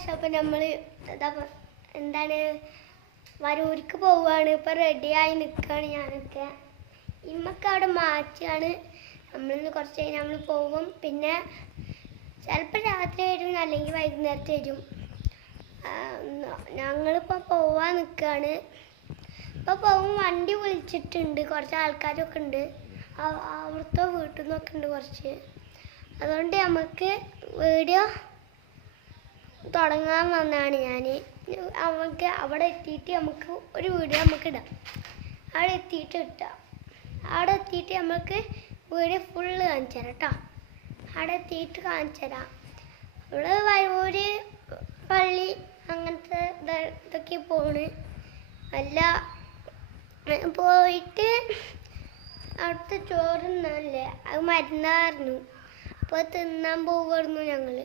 Guys, അപ്പം നമ്മൾ എന്താണ് വരൂർക്ക് പോവുകയാണ്. ഇപ്പം റെഡിയായി നിൽക്കുകയാണ് ഞാനൊക്കെ. ഇമ്മക്ക് അവിടെ മാറ്റിയാണ്. നമ്മളിന്ന് കുറച്ച് കഴിഞ്ഞാൽ നമ്മൾ പോകും. പിന്നെ ചിലപ്പോൾ രാത്രി വരും, അല്ലെങ്കിൽ വൈകുന്നേരത്ത് വരും. ഞങ്ങളിപ്പോൾ പോവാൻ നിൽക്കുകയാണ്. ഇപ്പോൾ പോകും. വണ്ടി വിളിച്ചിട്ടുണ്ട്, കുറച്ച് ആൾക്കാരൊക്കെ ഉണ്ട്. അവിടുത്തെ വീട്ടിൽ നിന്നൊക്കെ ഉണ്ട് കുറച്ച്. അതുകൊണ്ട് നമുക്ക് വീഡിയോ തുടങ്ങാൻ വന്നതാണ് ഞാൻ. നമുക്ക് അവിടെ എത്തിയിട്ട് നമുക്ക് ഒരു വീഡിയോ നമുക്ക് ഇടാം. അവിടെ എത്തിയിട്ട് ഇട്ടാം. അവിടെ എത്തിയിട്ട് നമുക്ക് വീഡിയോ ഫുള്ള് കാണിച്ചു തരാം കേട്ടോ. അവിടെ എത്തിയിട്ട് കാണിച്ചു തരാം. ഇവിടെ വരൂര് പള്ളി അങ്ങനത്തെ ഇതൊക്കെ പോണ്. അല്ല പോയിട്ട് അവിടുത്തെ ചോറ് തിന്നാനല്ലേ, അത് മരുന്നായിരുന്നു. അപ്പോൾ തിന്നാൻ പോകുമായിരുന്നു ഞങ്ങൾ.